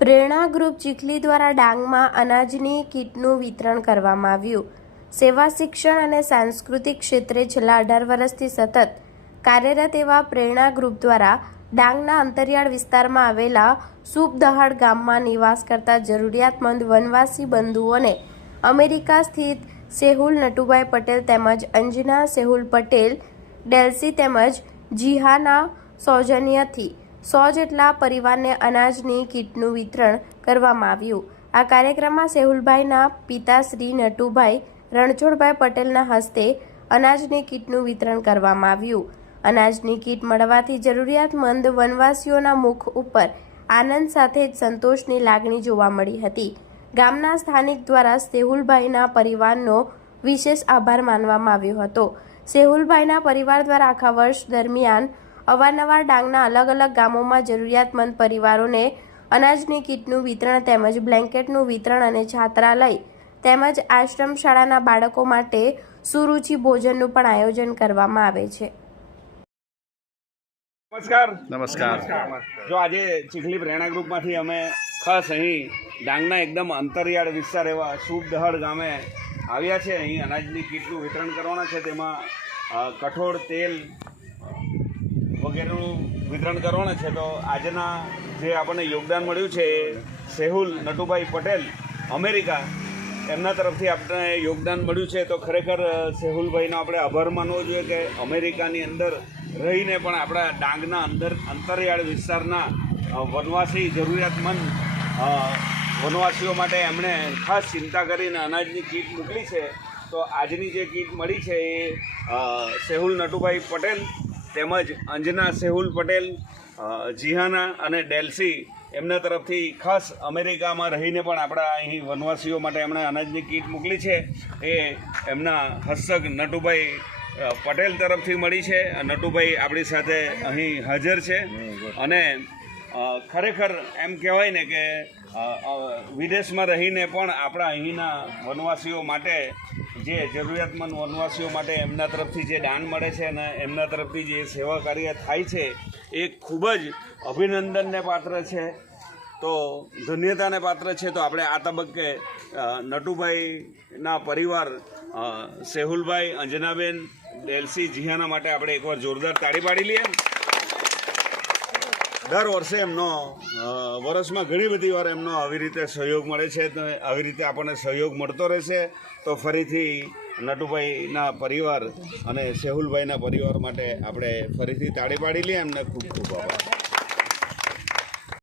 પ્રેરણા ગ્રુપ ચીખલી દ્વારા ડાંગમાં અનાજની કીટનું વિતરણ કરવામાં આવ્યું. સેવા શિક્ષણ અને સાંસ્કૃતિક ક્ષેત્રે છેલ્લા અઢાર વર્ષથી સતત કાર્યરત એવા પ્રેરણા ગ્રુપ દ્વારા ડાંગના અંતરિયાળ વિસ્તારમાં આવેલા સુપદહાડ ગામમાં નિવાસ કરતા જરૂરિયાતમંદ વનવાસી બંધુઓને અમેરિકા સ્થિત સેહુલ નટુભાઈ પટેલ તેમજ અંજના સેહુલ પટેલ ડેલ્સી તેમજ જીહાના સૌજન્યથી સો જેટલા પરિવારને અનાજની કીટનું વિતરણ કરવામાં આવ્યું. આ કાર્યક્રમમાં સેહુલભાઈના પિતા શ્રી નટુભાઈ રણછોડભાઈ પટેલના હસ્તે અનાજની કીટનું વિતરણ કરવામાં આવ્યું. અનાજની કીટ મળવાથી જરૂરિયાતમંદ વનવાસીઓના મુખ ઉપર આનંદ સાથે જ સંતોષની લાગણી જોવા મળી હતી. ગામના સ્થાનિક દ્વારા સેહુલભાઈના પરિવારનો વિશેષ આભાર માનવામાં આવ્યો હતો. સેહુલભાઈના પરિવાર દ્વારા આખા વર્ષ દરમિયાન અવારનવાર ડાંગના અલગ અલગ ગામોમાં જરૂરિયાતમંદ પરિવારોને અનાજની કીટનું વિતરણ તેમજ બ્લેન્કેટનું વિતરણ અને છાત્રાલય તેમજ આશ્રમ શાળાના બાળકો માટે સુરુચિ ભોજનનું પણ આયોજન કરવામાં આવે છે. નમસ્કાર. નમસ્કાર. જો આજે ચીખલી પ્રેરણા ગ્રુપમાંથી અમે ખાસ અહીં ડાંગના એકદમ અંતરિયાળ વિસ્તાર એવા સુપદહડ ગામે આવ્યા છે. અહીં અનાજની કીટનું વિતરણ કરવાના છે. તેમાં કઠોળ તેલ વગેરેનું વિતરણ કરવાના છે, તો આજના જે આપણને યોગદાન મળ્યું છે એ સેહુલ નટુભાઈ પટેલ, અમેરિકા, એમના તરફથી આપણે યોગદાન મળ્યું છે. તો ખરેખર સેહુલભાઈનો આપણે આભાર માનવો જોઈએ કે અમેરિકાની અંદર રહીને પણ આપણા ડાંગના અંદર અંતરિયાળ વિસ્તારના વનવાસી જરૂરિયાતમંદ વનવાસીઓ માટે એમણે ખાસ ચિંતા કરીને અનાજની કીટ મોકલી છે. તો આજની જે કીટ મળી છે એ સેહુલ નટુભાઈ પટેલ તેમજ અંજના સેહુલ પટેલ જીહાના અને ડેલ્સી એમના તરફથી ખાસ અમેરિકામાં રહીને પણ આપણા અહીં વનવાસીઓ માટે એમણે અનાજની કીટ મોકલી છે. એ એમના હસ્તક નટુભાઈ પટેલ તરફથી મળી છે. નટુભાઈ આપણી સાથે અહીં હાજર છે. અને ખરેખર એમ કહેવાય ને કે વિદેશમાં રહીને પણ આપણા અહીંના વનવાસીઓ માટે, જે જરૂરિયાતમંદ વનવાસીઓ માટે એમના તરફથી જે દાન મળે છે અને એમના તરફથી જે સેવા કાર્ય થાય છે, એ ખૂબ જ અભિનંદનને પાત્ર છે. તો ધન્યતાને પાત્ર છે. તો આપણે આ તબક્કે નટુભાઈના પરિવાર સેહુલભાઈ, અંજનાબેન, ડેલ્સી, જીહાના માટે આપણે એકવાર જોરદાર તાળી પાડી લઈએ. દર વર્ષે એમનો વર્ષમાં ઘણી બધી વાર એમનો આવી રીતે સહયોગ મળે છે. તો આવી રીતે આપણને સહયોગ મળતો રહેશે. તો ફરીથી નટુભાઈના પરિવાર અને સેહુલભાઈના પરિવાર માટે આપણે ફરીથી તાળી પાડી લઈએ. એમને ખૂબ ખૂબ આભાર.